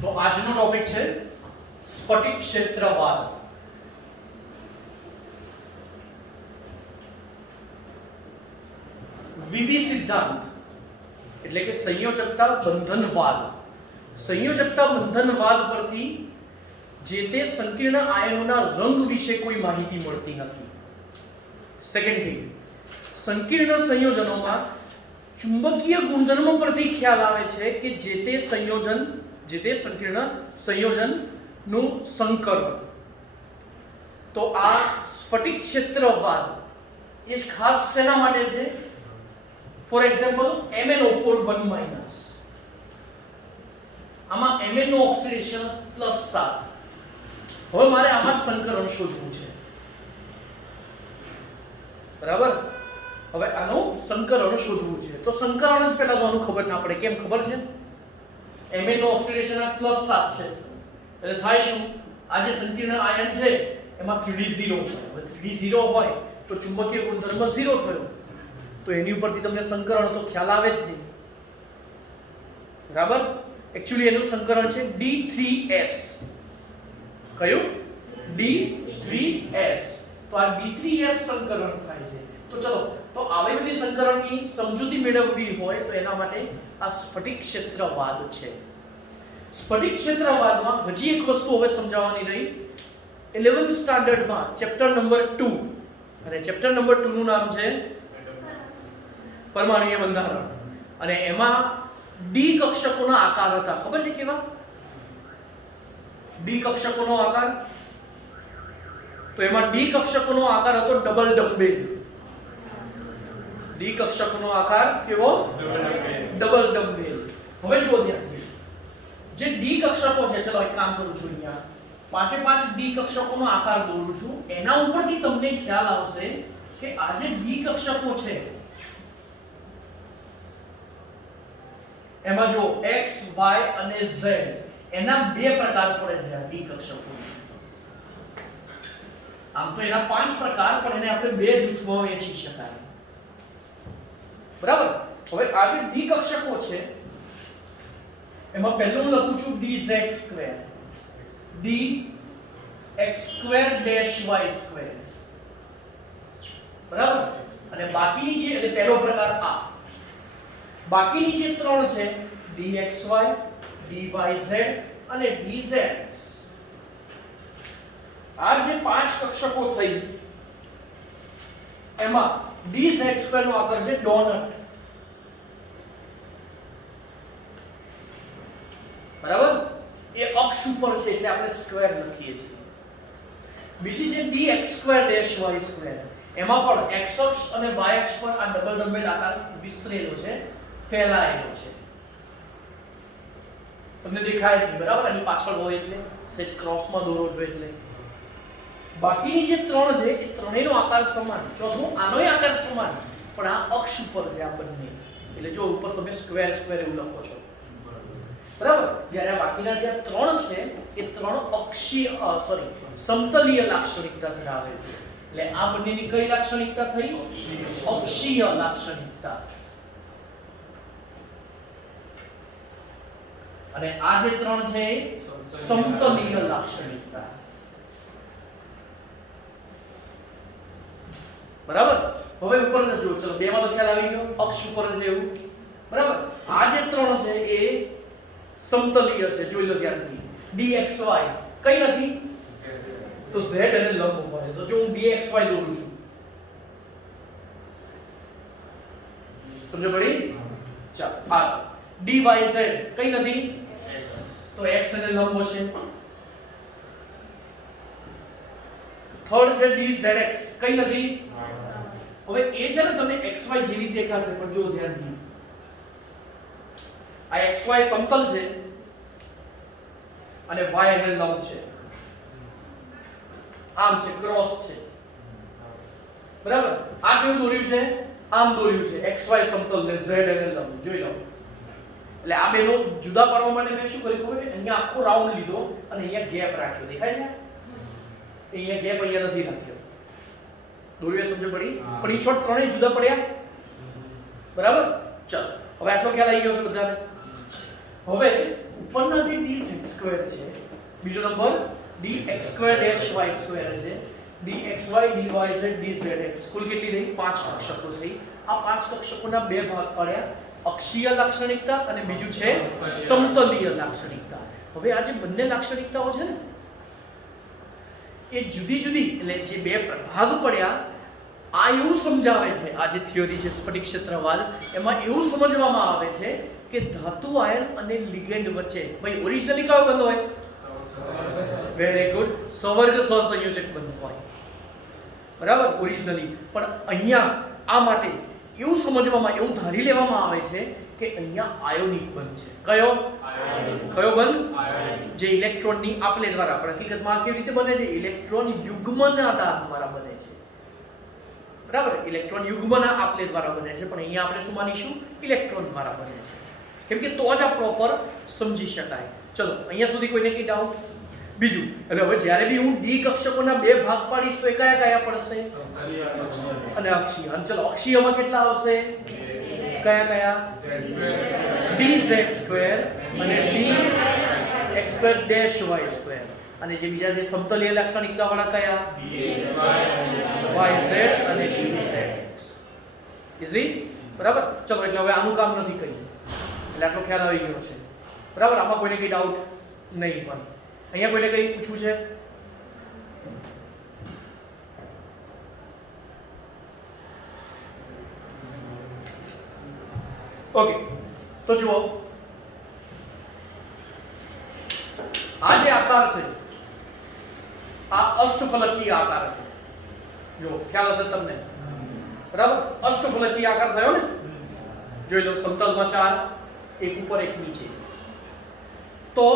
તો આજનો ટોપિક છે સ્ફટિક ક્ષેત્રવાદ. વિબી સિદ્ધાંત એટલે કે સંયોજકતા બંધનવાદ. સંયોજકતા બંધનવાદ પરથી જે તે સંકીર્ણ આયનોના રંગ વિશે કોઈ માહિતી મળતી નથી. સેકન્ડ થિંગ, સંકીર્ણ સંયોજનોમાં ચુંબકીય ગુણધર્મો પરથી ખ્યાલ આવે છે કે જે તે સંકીર્ણ સંયોજનનું સંકરણ. તો આ સ્ફટિક ક્ષેત્રવાદ એ ખાસ શેના માટે છે? ફોર એક્ઝામ્પલ MnO4 1-, આમાં Mn નો ઓક્સિડેશન +7. હવે મારે આમાં સંકરણ શોધવું છે, બરાબર? હવે આનું સંકરણ શોધવું છે તો સંકરણ જ પહેલા તો આનું ખબર ના પડે. કેમ ખબર છે? Mn નો ઓક્સિડેશન આ +7 છે એટલે થાય શું? આ જે સંકીર્ણ આયન છે એમાં 3d0 છે. હવે 3d0 હોય તો ચુંબકીય ગુણધર્મ 0 થયો, તો એની ઉપરથી તમને સંકરણ તો ખ્યાલ આવે જ નહીં, બરાબર? એક્ચ્યુઅલી એનું સંકરણ છે D3S. કયું? D3S. તો આ D3S સંકરણ થાય છે. તો ચલો, તો આવી બધી સંકરણની સમજૂતી મેળવવી હોય તો એના માટે આ સ્ફટિક ક્ષેત્રવાદ છે. સ્ફટિક ક્ષેત્રવાદમાં હજી એક વસ્તુ હવે સમજાવવાની રહી. 11th સ્ટાન્ડર્ડમાં ચેપ્ટર નંબર 2, અને ચેપ્ટર નંબર 2 નું નામ છે પરમાણુય બંધારણ, અને એમાં ડી કક્ષકોના આકાર હતા. ખબર છે કેવા? ડી કક્ષકોનો આકાર. તો એમાં ડી કક્ષકોનો આકાર હતો ડબલ ડમ્બેલ. ડી કક્ષકોનો આકાર કેવો? Double dumbbell. હવે જુઓ ધ્યાનથી, જે ડી કક્ષકો છે, ચલો એક કામ કરું છું, અહીંયા 5 ડી કક્ષકોનો આકાર દોરું છું. એના ઉપરથી તમને ખ્યાલ આવશે કે આ જે ડી કક્ષકો છે એમાં જો x, y અને z એના બે પ્રકાર પડે છે. આ ડી કક્ષકો, આમ તો એના 5 પ્રકાર, પણ એને આપણે બે જૂથમાં વહેંચી શકાય, બરાબર? હવે આ જે ડી કક્ષકો છે એમાં પહેલું લખું છું dz², dx² -y², બરાબર? અને બાકીની જે, એટલે પહેલો પ્રકાર આ, બાકીની જે ત્રણ છે dxy, dyz અને dzx, આ જે 5 કક્ષકો થઈ એમાં dz² નો આકાર છે ડોનટ, બરાબર? એ અક્ષ ઉપર છે એટલે આપણે સ્ક્વેર લખીએ છીએ. બીજી છે dx² -y², એમાં પણ x અક્ષ અને y અક્ષ પર આ ડબલ ડમ્બેલ આકાર વિસ્તરેલો છે, ફેલાયેલો છે. તમને દેખાય નહીં, બરાબર? એની પાછળ હોય એટલે સેજ ક્રોસમાં દોરો છો એટલે. બાકીની જે ત્રણ છે એ ત્રણેયનો આકાર સમાન. ચોથું આનોય આકાર સમાન, પણ આ અક્ષ ઉપર છે આ બંને, એટલે જો ઉપર તમે સ્ક્વેર એવું લખો છો, બરાબર? જ્યારે આ બાકીના જે ત્રણ છે એ ત્રણ સમતલીય લાક્ષણિકતા ધરાવે છે. એટલે આ બંનેની કઈ લાક્ષણિકતા થઈ? અક્ષીય લાક્ષણિકતા. અને આ જે ત્રણ છે એ સમતલીય લાક્ષણિકતા, બરાબર? હવે ઉપર જો, ચલો બેમાં તો ખ્યાલ આવી ગયો, અક્ષ ઉપર છે એવું, બરાબર? આ જે ત્રણ છે એ સમતલીય છે. જોઈ લો ધ્યાનથી. dxy કઈ નથી તો z અને લંબ હોય. તો જો હું dxy દોરું છું, સમજો પડી? ચાલો આ dyz કઈ નથી તો x અને લંબ હશે. થર્ડ છે dzx કઈ નથી. હવે એ છે ને તમને xy જેવી દેખાશે, પણ જો ધ્યાનથી, આ xy સમતલ છે અને y અને લંબ છે, આમ છે, ક્રોસ છે, બરાબર? આ કેવું દોર્યું છે? આમ દોર્યું છે, xy સમતલ ને z અને લંબ. જોઈ લો. એટલે આ બેનો જુદા પાડવા માટે મેં શું કર્યું ખબર છે? અહીંયા આખો રાઉન્ડ લીધો અને અહીંયા ગેપ રાખ્યો. દેખાય છે? અહીંયા ગેપ અહીંયા નથી રાખ્યો. દોર્યું સમજ પડી? પણ ઈ છોડ ત્રણેય જુદા પડ્યા, બરાબર? ચલો, હવે આટલો ખ્યાલ આવી ગયો છે બધાને. હવે ઉપરના જે dz² છે, બીજો નંબર dx²-y² છે, dxy dyz dzx, કુલ કેટલી થઈ? 5 કક્ષકો થઈ. આ 5 કક્ષકોના બે ભાગ પડ્યા, અક્ષીય લાક્ષણિકતા અને બીજું છે સમતલીય લાક્ષણિકતા. હવે આ જે બંને લાક્ષણિકતાઓ છે ને એ જુદી જુદી, એટલે જે બે ભાગ પડ્યા આ એવું સમજાવે છે, આ જે થિયરી છે સ્ફટિક ક્ષેત્રવાદ, એમાં એવું સમજવામાં આવે છે કે ધાતુ આયન અને લિગેન્ડ વચ્ચે, ભાઈ ઓરિજિનલી કયો બંધ હોય? વેરી ગુડ, સવર્ગ સહસંયોજક બંધ હોય, બરાબર, ઓરિજિનલી. પણ અહીંયા આ માટે એવું સમજવામાં, એવું ધારી લેવામાં આવે છે કે અહીંયા આયોનિક બંધ છે. કયો બંધ? જે ઇલેક્ટ્રોનની આપલે દ્વારા, પણ હકીકતમાં કેવી રીતે બને છે? ઇલેક્ટ્રોન યુગ્મના દાન દ્વારા બને છે, બરાબર, ઇલેક્ટ્રોન યુગ્મના આપલે દ્વારા બને છે. પણ અહીંયા આપણે શું માનીશું? ઇલેક્ટ્રોન દ્વારા બને છે, કેમ કે તો જ આ પ્રોપર સમજી શકાય. ચલો, અહીંયા સુધી કોઈને કઈ ડાઉટ? બીજું, એટલે હવે જ્યારે બી હું ડી કક્ષકોના બે ભાગ પાડીશ તો એ કયા કયા પડશે? અને અક્ષીય. અને ચલો, અક્ષીયમાં કેટલા આવશે? કયા કયા? dz² અને dx²-y². અને જે બીજા જે સમતલીય લાક્ષણિકતા વાળા કયા? yz અને dz. ઈઝી, બરાબર. ચલો, એટલે હવે આનું કામ નથી કર્યું, એટલે આટલો ખ્યાલ આવી ગયો છે, બરાબર. આમાં કોઈને કઈ ડાઉટ નહીં? પણ અહીંયા કોઈને કઈ પૂછવું છે? ઓકે, તો જુઓ, આ જે આકાર છે આ અષ્ટફલકીય આકાર છે. જો ખ્યાલ હશે તમને, બરાબર, અષ્ટફલકીય આકાર થયો ને. જોઈ લો, સમતલમાં 4, એક ઉપર એક નીચે. તો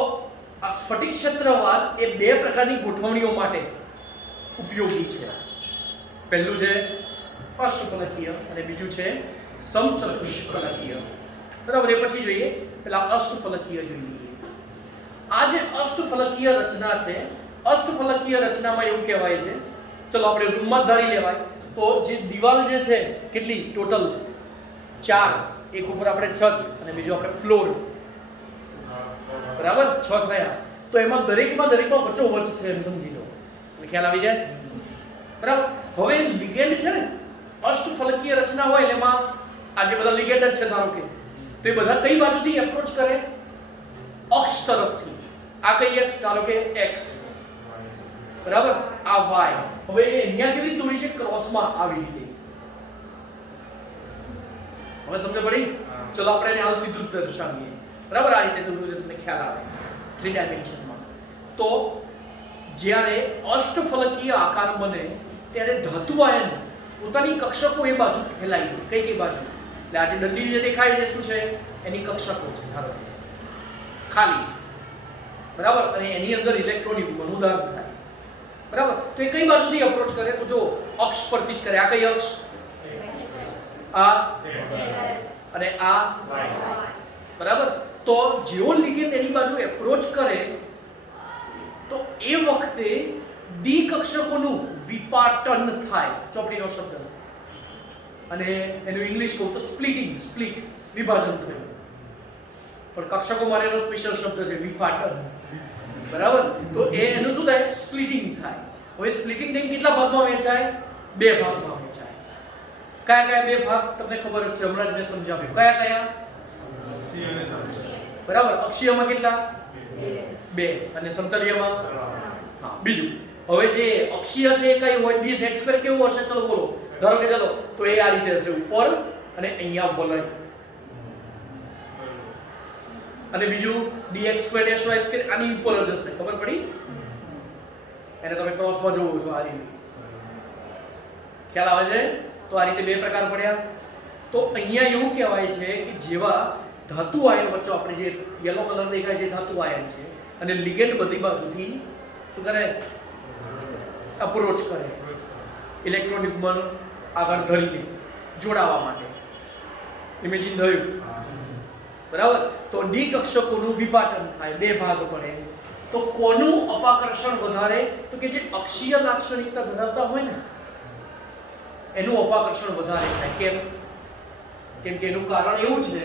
આ સ્ફટિક ક્ષેત્રવાદ એ બે પ્રકારની ગોઠવણીઓ માટે ઉપયોગી છે. પહેલું છે અષ્ટફલકીય અને બીજું છે સમચતુષ્ફલકીય, બરાબર. એ પછી જોઈએ, પહેલા અષ્ટફલકીય જોઈ લઈએ. આ જે અષ્ટફલકીય રચના છે, અષ્ટફલકીય રચનામાં એવું કહેવાય છે, ચલો આપણે રૂમમાં ધારી લેવાય તો જે દિવાલ જે છે કેટલી ટોટલ? 4, એક ઉપર આપણે છત અને બીજું આપણે ફ્લોર, બરાબર, 6 થયા. તો એમાં દરેકમાં વચ્ચોવચ્ચ છે, એમ સમજી લો, ખ્યાલ આવી જાય, બરાબર. હવે લિગેન્ડ છે ને, અષ્ટફલકીય રચના હોય એટલે એમાં આ જે બધા લિગેન્ડ જ છે ધારો કે, તો એ બધા કઈ બાજુથી એપ્રોચ કરે? અક્ષ તરફથી. આ કઈ અક્ષ? ધારો કે x, બરાબર, આ y. હવે અહીંયા કેવી રીતે દોરી છે? ક્રોસમાં, આવી રીતે. હવે સમજ પડી? ચલો આપણે એને હાલ સીધું જ દર્શાવીએ, બરાબર. આ રીતે તમને ખ્યાલ આવે 3 ડાયમેન્શનમાં. તો જ્યારે અષ્ટફલકીય આકાર બને ત્યારે ધાતુ આયન પોતાની કક્ષકો એ બાજુ ફેલાય. કઈ બાજુ? એટલે આ જે દંડી જે દેખાય છે શું છે? એની કક્ષકો છે, ધારો ખાલી, બરાબર. અને એની અંદર ઇલેક્ટ્રોન યુગ્મનું દાન થાય, બરાબર. તો એ કઈ બાજુથી અપ્રોચ કરે? તો જો અક્ષ પરથી જ કરે. આ કઈ અક્ષ? આ અને આ, બરાબર. તો જેવો લિગેન્ડ એની બાજુ એપ્રોચ કરે તો એ વખતે ડી કક્ષકોનું વિપાટન થાય, ચોપડીનો શબ્દ, અને એનું ઇંગ્લિશ કહું તો સ્પ્લિટ, વિભાજન થયું. પણ કક્ષકો માટેનો સ્પેશિયલ શબ્દ છે વિપાટન, બરાબર. તો એનું શું થાય? સ્પ્લિટિંગ થાય. હવે સ્પ્લિટિંગ થઈને કેટલા ભાગમાં વહેંચાય? 2 ભાગમાં વહેંચાય. કયા 2 ભાગ? તમને ખબર જ છે, હમણાં જ મેં સમજાવ્યું. કયા? બરાબર. અક્ષીયમાં કેટલા? 2 અને સમતલીયમાં? હા. બીજું, હવે જે અક્ષીય છે એ કઈ હોય? dz² કેવું હશે? ચલો બોલો. ધારો કે ચલો તો એ આ રીતે હશે, ઉપર અને અહીંયા વલય. અને બીજું dx²-y² આની ઉપર જ હશે. ખબર પડી? એને તમે ક્રોસમાં જોવો છો, આ રીતે. ખ્યાલ આવે છે? તો આ રીતે 2 પ્રકાર પડ્યા. તો અહીંયા એવું કહેવાય છે કે જેવા ધાતુ આયન વચ્ચે આપણે જે યલો કલર દેખાય છે ધાતુ આયન છે, અને લિગેન્ડ બધી બાજુથી શું કરે? અપ્રોચ કરે, ઇલેક્ટ્રોન યુગ્મન આગળ ધરીને જોડાવા માટે. ઇમેજિન થયું, બરાબર. તો ડી કક્ષકોનું વિભાજન થાય, 2 ભાગ પડે. તો કોનું અપાકર્ષણ વધારે? તો કે જે અક્ષીય લાક્ષણિકતા ધરાવતા હોય ને એનું અપાકર્ષણ વધારે થાય. કેમ? કેમ કે એનું કારણ એવું છે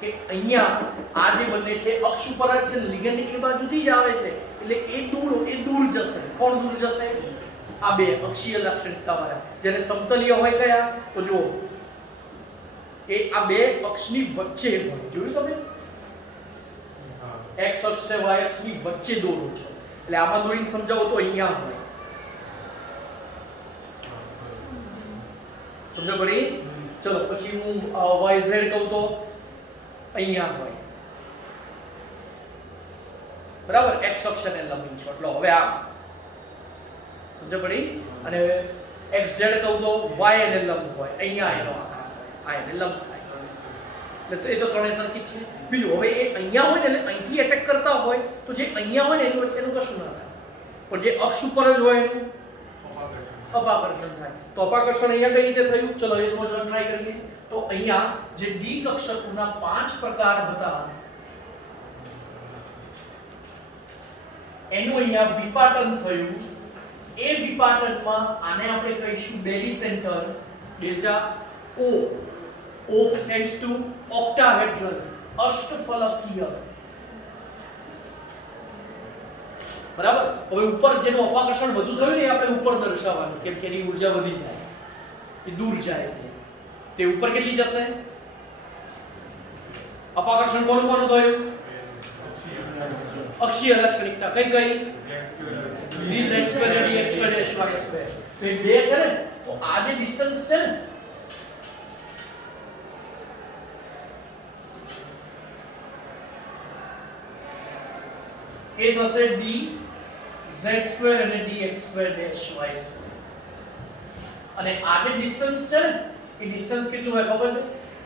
કે અહીંયા આ જે બંને છે અક્ષ ઉપર જ છે, લિગેન્ડ એ બાજુથી જ આવે છે એટલે એ દૂર જશે. કોણ દૂર જશે? આ બે અક્ષીય લાક્ષણિકતા વાળા, જેને સમતલીય હોય કયા તો જુઓ એ આ બે અક્ષની વચ્ચે હોય. જોયું તમે? x અક્ષ ને y અક્ષની વચ્ચે દોરો છો એટલે આમાં દોરીને સમજાવો તો અહીંયા હોય. સમજો પડી? ચલો પછી હું yz કહું તો અહીંયા હોય. બરાબર? x અક્ષ ને લંબી છો એટલે હવે આ સમજો પડી? અને xz કહું તો y ને લંબ હોય, અહીંયા એનો આકાર હોય, આ એને લંબ થાય. એટલે એ તો ત્રણે સરખી છે. બીજું હવે એ અહીંયા હોય ને એટલે અહીંથી એટેક કરતા હોય તો જે અહીંયા હોય ને એની વચ્ચેનું કશું ના થાય, પણ જે અક્ષ ઉપર જ હોય એનું અપાકર્ષણ થાય. તો અપાકર્ષણ અહીંયા કઈ રીતે થયું? ચલો એ સમજવા ટ્રાય કરીએ. તો અહીંયા જે ડી કક્ષકોના 5 પ્રકાર હતા એનું અહીંયા વિપાટન થયું. એ વિપાટનમાં આને આપણે કહીશું barycentre delta O. O tends to octahedral, અષ્ટફલકીય. બરાબર? હવે ઉપર જેનું અપાકર્ષણ વધુ થયું ને આપણે ઉપર દર્શાવવાનું, કેમ કે એની ઊર્જા વધી જાય, એ દૂર જાય તે ઉપર કેટલી જશે? અપાકર્ષણ કોનું થયું? અક્ષીય લાક્ષણિકતા કઈ કઈ? dz² અને dx² sy². તો એ બે છે ને, તો આ જે ડિસ્ટન્સ છે ને એ થશે dz² અને dx² sy². અને આ જે ડિસ્ટન્સ છે ને એ ડિસ્ટન્સ કેટલું હોય ખબર છે?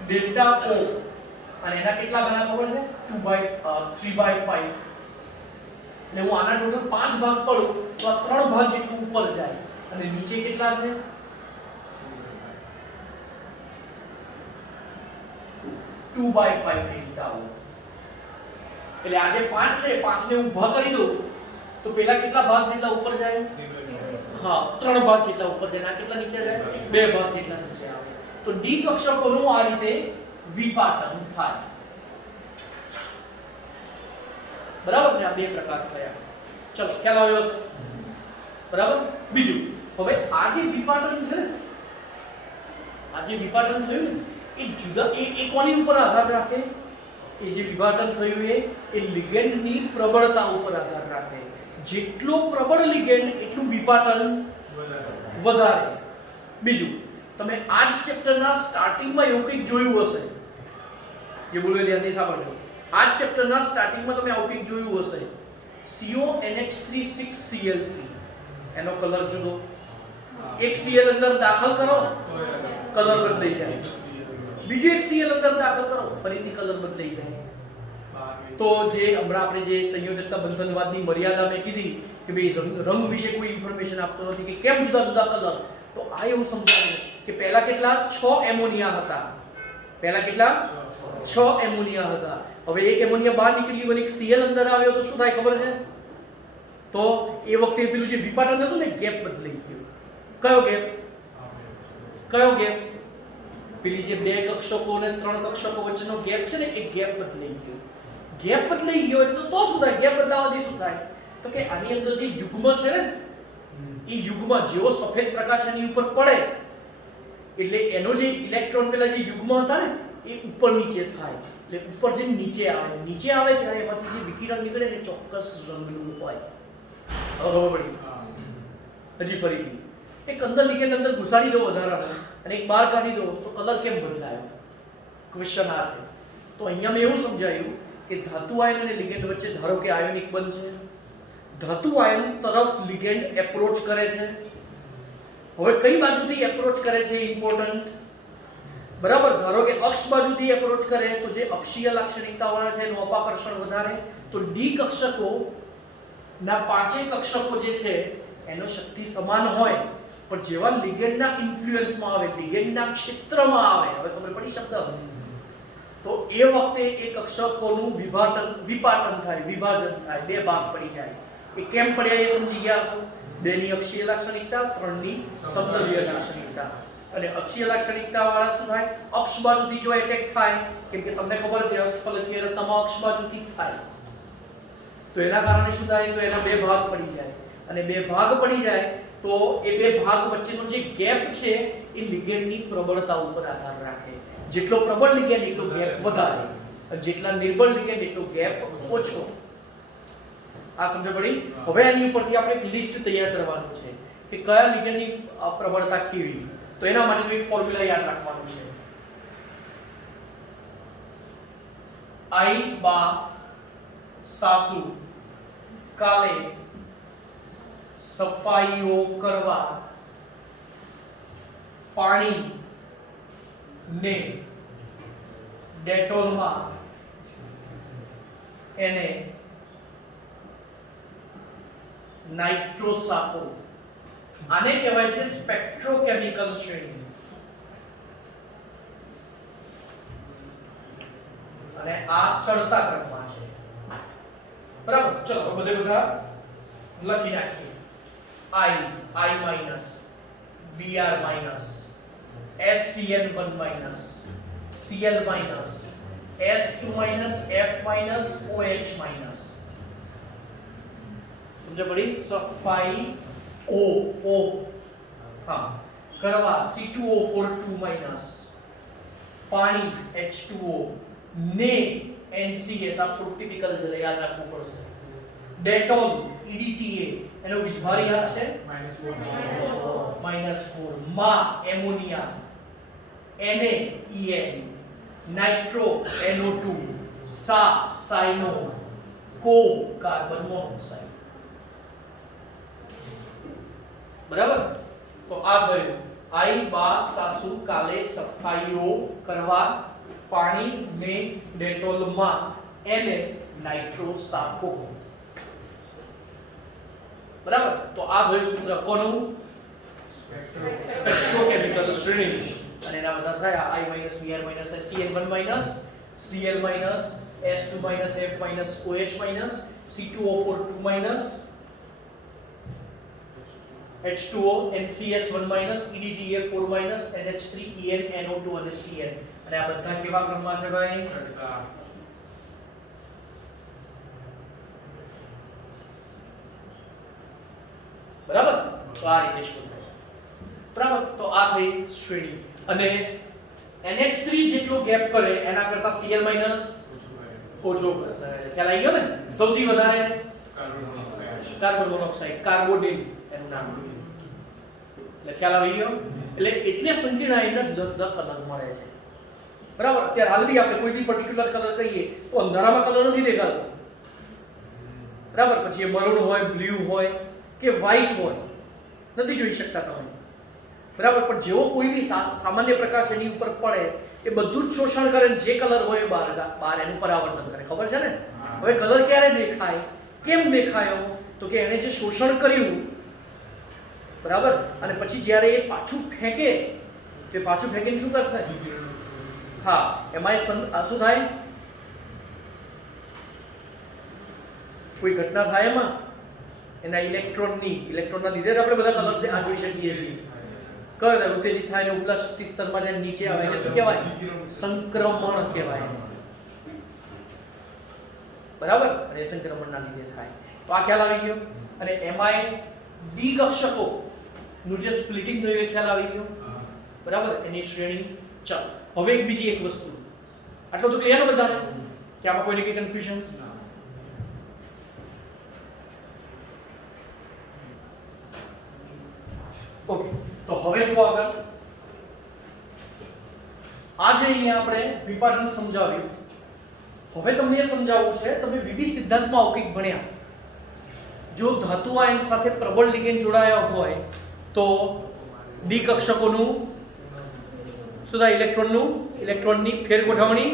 Delta O. અને એના કેટલા ગણા ખબર છે? 3/5. એટલે હું આના ટોટલ 5 ભાગ પડું તો આ 3 ભાગ જેટલું ઉપર જાય. અને નીચે કેટલા છે? 2/5 ડેલ્ટા O. એટલે આ જે 5 છે 5 ને હું ભાગ કરી દઉં તો પેલા કેટલા ભાગ જેટલા ઉપર જાય? હા, 3 ભાગ જેટલા ઉપર જાય. આ કેટલા નીચે જાય? 2 ભાગ જેટલા નીચે આવે. તો ડી કક્ષકોનું આ રીતે વિપાટન થાય. બરાબર ને? આ બે પ્રકાર થયા. ચલો ખ્યાલ આવ્યો છે? બરાબર? બીજું હવે આ જે વિપાટન છે ને, આ જે વિપાટન થયું ને એ જુદા એ કોની ઉપર આધાર રાખે? એ જે વિભાજન થયું એ લિગેન્ડની પ્રબળતા ઉપર આધાર રાખે. જેટલો પ્રબળ લિગેન્ડ એટલું વિપાટન વધારે. બીજું તમે આ જ ચેપ્ટરના સ્ટાર્ટિંગમાં એવું કંઈક જોયું હશે, જે બોલ્યો ધ્યાનથી સાંભળજો. આ જ ચેપ્ટરના સ્ટાર્ટિંગમાં તમે આવું કંઈક જોયું હશે. CONH3 6Cl3 એનો કલર જુદો. એક Cl અંદર દાખલ કરો કલર બદલાઈ જાય, બીજું એક Cl અંદર દાખલ કરો ફરીથી કલર બદલાઈ જાય. તો જે હમણાં આપણે જે સંયોજકતા બંધનવાદની મર્યાદા મેં કીધી કે ભાઈ રંગ વિશે કોઈ ઇન્ફોર્મેશન આપતો નથી કે કેમ જુદા જુદા કલર, તો આ એવું સમજાવ્યું કે પહેલા કેટલા 6 એમોનિયા હતા. પહેલા કેટલા 6 એમોનિયા હતા. હવે એક એમોનિયા બહાર નીકળી ગયો અને એક Cl અંદર આવ્યો તો શું થાય ખબર છે? તો એ વખતે પેલું જે વિપાટન હતું ને ગેપ બદલાઈ ગયો. કયો ગેપ? કયો ગેપ? પેલી જે 2 કક્ષકો અને 3 કક્ષકો વચ્ચેનો ગેપ છે ને એ ગેપ બદલાઈ ગયો. ગેપ બદલાઈ ગયો એટલે તો શું થાય? ગેપ બદલાવાથી શું થાય? તો કે આની અંદર જે યુગ્મ છે ને એ યુગ્મ જેવો સફેદ પ્રકાશ એની ઉપર પડે એટલે એનો જે ઇલેક્ટ્રોન પેલા જે યુગ્મ હતા ને એ ઉપર નીચે થાય. એટલે ઉપર જે નીચે આવે ત્યારે એમાંથી જે વિકિરણ નીકળે ને ચોક્કસ રંગનું હોય. હવે ખબર પડી? હજી ફરીથી એક અંદર લિગેન્ડ અંદર ઘુસાડી દો વધારાનો અને એક બહાર કાઢી દો તો કલર કેમ બદલાયો? ક્વેશ્ચન આ છે. તો અહીંયા મેં એવું સમજાયું કે ધાતુ આયન અને લિગેન્ડ વચ્ચે ધારો કે આયોનિક બંધ છે. ધાતુ આયન તરફ લિગેન્ડ એપ્રોચ કરે છે. હવે કઈ બાજુથી એપ્રોચ કરે છે ઇમ્પોર્ટન્ટ. બરાબર? ધારો કે અક્ષ બાજુથી એપ્રોચ કરે તો જે અક્ષીય લાક્ષણિકતાવાળા છે એનું અપાકર્ષણ વધારે. તો ડી કક્ષકો ના 5 કક્ષકો જે છે એનો શક્તિ સમાન હોય પણ જેવા લિગેન્ડના ઇન્ફ્લુઅન્સમાં આવે, લિગેન્ડના ક્ષેત્રમાં આવે, હવે ખબર પડી શબ્દ, તો એ વખતે એ કક્ષકોનું વિપાટન થાય, વિભાજન થાય, 2 ભાગ પડી જાય. એ કેમ પડ્યા એ સમજી ગયા હશો? 2 ની અક્ષીય લાક્ષણિકતા, 3 ની સમતલીય લાક્ષણિકતા. અને અક્ષીય લાક્ષણિકતા વાળા શું થાય? અક્ષ બાજુથી જો એટેક થાય, કેમ કે તમને ખબર છે અષ્ટફલકીય રત્નમાં અક્ષ બાજુથી થાય, તો એના કારણે શું થાય? તો એના બે ભાગ પડી જાય, અને બે ભાગ પડી જાય તો એ બે ભાગ વચ્ચેનો જે ગેપ છે એ લિગેન્ડની પ્રબળતા ઉપર આધાર રાખે. જેટલો પ્રબળ લિગેન્ડ એટલો ગેપ વધારે, જેટલા નિર્બળ લિગેન્ડ એટલો ગેપ ઓછો. આ સમજ પડી? હવે આની ઉપરથી આપણે એક લિસ્ટ તૈયાર કરવાનું છે કે કયા લિગેન્ડની પ્રબળતા કેવી. તો એના માટેનું એક ફોર્મ્યુલા યાદ રાખવાનું છે. આઈ બા સાસુ કાલે સફાઈઓ કરવા પાણી ને ડેટોલમાં એને નાઇટ્રોસ આપો. આને કહેવાય છે સ્પેક્ટ્રોકેમિકલ શ્રેણી. અને આ ચડતા ક્રમમાં છે. બરાબર? ચલો બધા લખી નાખીએ. I minus Br minus SCN1 minus Cl minus S2 minus F minus OH minus. समझ पड़ी? सफाई O हाँ करवा C2O4 2 minus पानी H2O ने NCS आप तो टिपिकल जरा याद रखना पड़શે. डेटॉल EDTA એનો વીજભાર યાદ છે? -4 માં એમોનિયા NaEN નાઇટ્રો NO2 સા સાયનો કો કાર્બન મોનોક્સાઇડ. બરાબર? તો આ ગયું આઈ બા સાસુ કાલે સફાઈઓ કરવા પાણી ને ડેટોલમાં એને નાઇટ્રો સાકો. બરાબર? તો આ ગયું સૂત્ર કોનું? સ્પેક્ટ્રોકેમિકલ શ્રેણી. અને એના બધા થયા I Br Cn1 Cl S2 F OH C2O4 2 H2O NCS1 EDTA 4 NH3 EN NO2 અને Cn. અને આ બધા કેવા ક્રમમાં છે ભાઈ? બરાબર? તો આ રીતે શોધાય. બરાબર? તો આ થઈ શ્રેણી. અને NH3 જેટલો ગેપ કરે એના કરતા Cl ઓછો કરશે. ખ્યાલ આવી ગયો ને? સૌથી વધારે કાર્બન મોનોક્સાઇડ, કાર્બોનિલ એનું નામ. એટલે ખ્યાલ આવી ગયો? એટલે સંકીર્ણ આયનના જુદા જુદા કલર મળે છે. બરાબર? અત્યારે હાલની આપણે કોઈ બી પર્ટિક્યુલર કલર કહીએ તો અંધારામાં કલર નથી દેખાતો. બરાબર? પછી એ મરૂન હોય, બ્લુ હોય કે વ્હાઈટ હોય, નથી જોઈ શકતા તમે. બરાબર? પણ જેવો કોઈ બી સામાન્ય પ્રકાશ એની ઉપર પડે એ બધું જ શોષણ કરે, જે કલર હોય બહાર એનું પરાવર્તન કરે. ખબર છે ને? હવે કલર ક્યારે દેખાય, કેમ દેખાયો? તો કે એને જે શોષણ કર્યું, બરાબર, અને પછી જ્યારે એ પાછું ફેંકે તો એ પાછું ફેંકીને શું કરશે? હા, એમાં શું થાય? કોઈ ઘટના થાય એમાં એના ઇલેક્ટ્રોનના લીધે જ આપણે બધા કલર આ જોઈ શકીએ છીએ. કયો ઉત્તેજિત થાય ને ઉપલા શક્તિ સ્તરમાં જાય નીચે આવે એને શું કહેવાય? સંક્રમણ કહેવાય. બરાબર? અને એ સંક્રમણના લીધે થાય. તો આ ખ્યાલ આવી ગયો. અને એમાં ડી કક્ષકો નું જે સ્પ્લિટિંગ થયું એ ખ્યાલ આવી ગયો. બરાબર? એની શ્રેણી. ચાલો હવે બીજી એક વસ્તુ. આટલું તો ક્લિયર ને બધાને? કે આમાં કોઈને કઈ કન્ફ્યુઝન? ઓકે, તો હવે જો આગળ આજે અહીંયા આપણે વિભાજન સમજાવ્યું. હવે તમને એ સમજાવવું છે, તમે વિવિધ સિદ્ધાંતમાં આવું કંઈક ભણ્યા. જો ધાતુ આયન સાથે પ્રબળ લિગેન્ડ જોડાયા હોય તો ડી કક્ષકોનું શું થાય? ઇલેક્ટ્રોનની ફેરગોઠવણી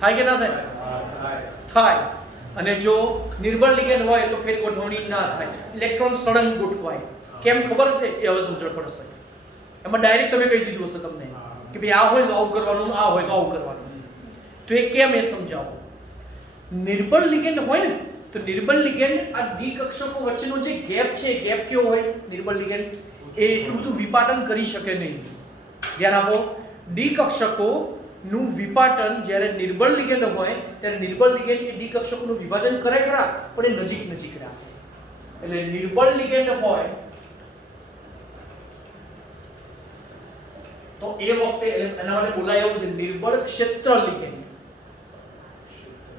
થાય કે ના થાય? થાય. અને જો નિર્બળ લિગેન્ડ હોય તો ફેરગોઠવણી ના થાય, ઇલેક્ટ્રોન સળંગ ગોઠવાય. કેમ ખબર છે? એ હવે સમજણ પડશે. એમાં ડાયરેક્ટ તમે કહી દીધું હશે તમને કે ભાઈ આ હોય તો આવું કરવાનું, આ હોય તો આવું કરવાનું. તો એ કેમ એ સમજાવો. નિર્બળ લિગેન્ડ હોય ને તો નિર્બળ લિગેન્ડ આ ડી કક્ષકો વચ્ચેનો જે ગેપ છે, ગેપ કેવો હોય? નિર્બળ લિગેન્ડ એ એટલું બધું વિપાટન કરી શકે નહીં. ધ્યાન આપો, ડી કક્ષકોનું વિપાટન જ્યારે નિર્બળ લિગેન્ડ હોય ત્યારે નિર્બળ લિગેન્ડ એ ડી કક્ષકોનું વિભાજન કરે ખરા, પણ એ નજીક નજીક રાખે. એટલે નિર્બળ લિગેન્ડ હોય તો એ વખતે એના માટે બોલાય એવું છે નિર્બળ ક્ષેત્ર લિગેન્ડ.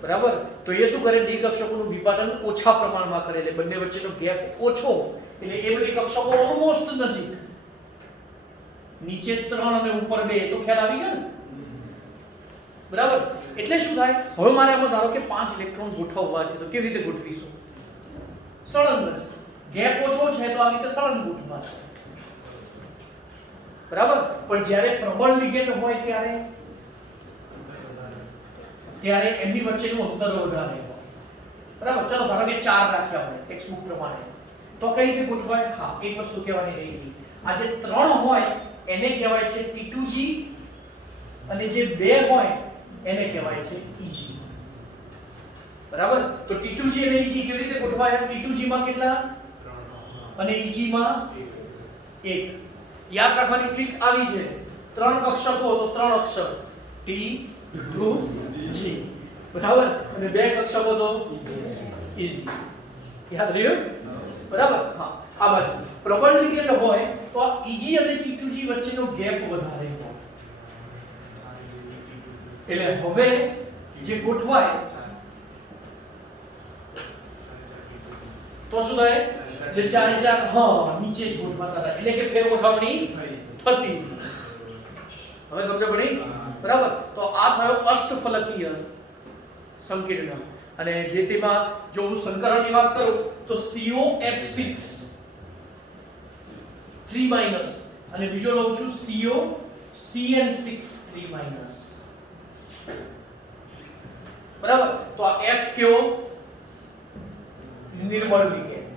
બરાબર? તો એ શું કરે, ડી કક્ષકોનું વિપાટન ઓછા પ્રમાણમાં કરે, એટલે બંને વચ્ચેનો ગેપ ઓછો, એટલે એ બધી કક્ષકો ઓલમોસ્ટ નજીક. નીચે 3 અને ઉપર 2, તો ખ્યાલ આવી ગયો ને? બરાબર? એટલે શું થાય, હવે મારે આમાં ધારો કે 5 ઇલેક્ટ્રોન ગોઠવવા છે, તો કેવી રીતે ગોઠવીશું? સળંગ જ. ગેપ ઓછો છે તો આવી રીતે સળંગ ગોઠવાશે. બરાબર? પણ જ્યારે પ્રબળ લિગેન્ડ હોય ત્યારે એમની વચ્ચેનું અંતર વધારે હોય. બરાબર? ચલો ધારો કે 4 રાખ્યા હોય ટેક્સ્ટબુક પ્રમાણે, તો કઈ રીતે ગોઠવાય? હા, એક વસ્તુ કહેવાની રહી ગઈ. આ જે 3 હોય એને કહેવાય છે T2G, અને જે 2 હોય એને કહેવાય છે EG. બરાબર? તો T2G અને EG કેવી રીતે ગોઠવાય? T2G માં કેટલા અને EG માં 1. યાદ રાખવાની ટ્રીક આવી છે, 3 કક્ષકો તો 3 અક્ષર T2G, બરાબર? અને 2 કક્ષકો તો EG. યાદ રહ્યું? બરાબર? હા. આ બાજુ પ્રબળ લિગેન્ડ હોય તો આ EG અને T2G વચ્ચેનો ગેપ વધારે હોય. એટલે હવે જે ગોઠવાય તો શું થાય, જે 4 4 નીચે જ ગોઠવાતા હતા, એટલે કે ફેર ગોઠવણી થતી. હવે સમજ પડી? બરાબર? તો આ થયો અષ્ટફલકીય સંકીર્ણ. અને જે તેમાં જો હું સંકરણની વાત કરું તો COF6 3- અને બીજો લઉં છું COCN6 3-. બરાબર? તો આ F કેવો? નિર્બળ લિગેન્ડ.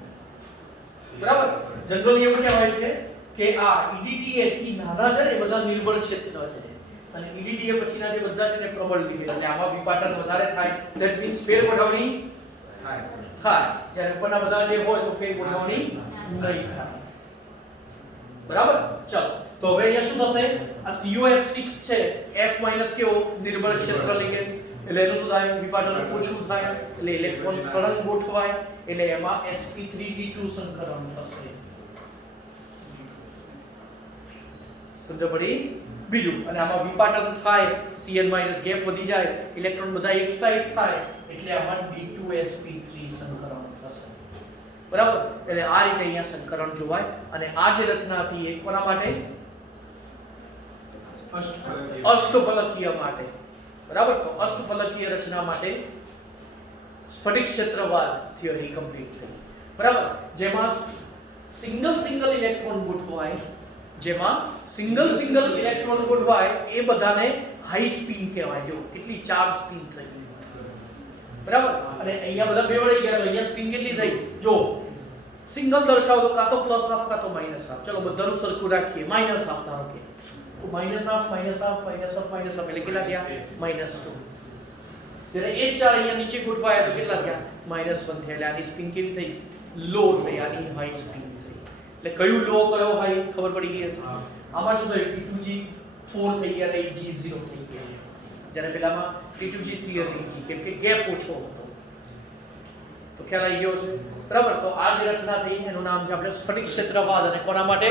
બરાબર? જનરલી એવું કહેવાય છે કે આ EDTA થી નાના છે ને એ બધા નિર્બળ ક્ષેત્ર છે, અને EDTA પછીના જે બધા છે ને પ્રબળ લિગેન્ડ. એટલે આમાં વિપાટન વધારે થાય, ધેટ મીન્સ ફેર ગોઠવણી થાય. જ્યારે ઉપરના બધા જે હોય તો ફેર ગોઠવણી નહીં થાય. બરાબર? ચલો, તો હવે અહીંયા શું થશે, આ COF6 છે, F- કેવો? નિર્બળ ક્ષેત્ર લિગેન્ડ. એટલે એનું શું થાય, વિપાટન ઓછું થાય, એટલે ઇલેક્ટ્રોન સળંગ ગોઠવાય, એટલે એમાં sp3d2 સંકરણ થશે. સમજ પડી? બીજું, અને આમાં વિપાટન થાય, Cn- ગેપ વધી જાય, ઇલેક્ટ્રોન બધા એક સાઈડ થાય, એટલે આમાં d2sp3 સંકરણ થશે. બરાબર? એટલે આ રીતે અહીંયા સંકરણ જોવાય. અને આ જે રચના હતી એ કોના માટે? અષ્ટફલકીય માટે. બરાબર? તો અષ્ટફલકીય રચના માટે સ્ફટિક ક્ષેત્રવાદ થિયરી કમ્પ્લીટ થઈ. બરાબર? જેમાં સિંગલ ઇલેક્ટ્રોન ગોઠવાય, એ બધાને હાઈ સ્પિન કહેવાય. જો કેટલી 4 સ્પિન થઈ. બરાબર? અને અહીંયા બધા બે વળી ગયા, તો અહીંયા સ્પિન કેટલી થઈ? જો સિંગલ દર્શાવો તો કાં તો +1/2 કાં તો -1/2. ચલો બધાનું સરખું રાખીએ. -1/2 ધારો કે, તો -1/2 એટલે કેટલા થયા? -2. ત્યારે એ 4 અહીંયા નીચે ગોઠવાયા તો કેટલા થયા? -1 થયા. એટલે આની સ્પિન કેવી થઈ? લો થઈ. આની હાઈ સ્પિન થઈ. એટલે કયું લો કયો હાઈ ખબર પડી ગઈ હશે. આમાં શું થયું? T2G 4 થઈ ગયા અને EG 0 થઈ ગયા. જ્યારે પેલામાં T2G 3 અને EG, કેમ કે ગેપ ઓછો હતો. તો ખ્યાલ આવી ગયો છે? બરાબર? તો આ જે રચના થઈ એનું નામ છે આપણે સ્ફટિક ક્ષેત્રવાદ. અને કોના માટે?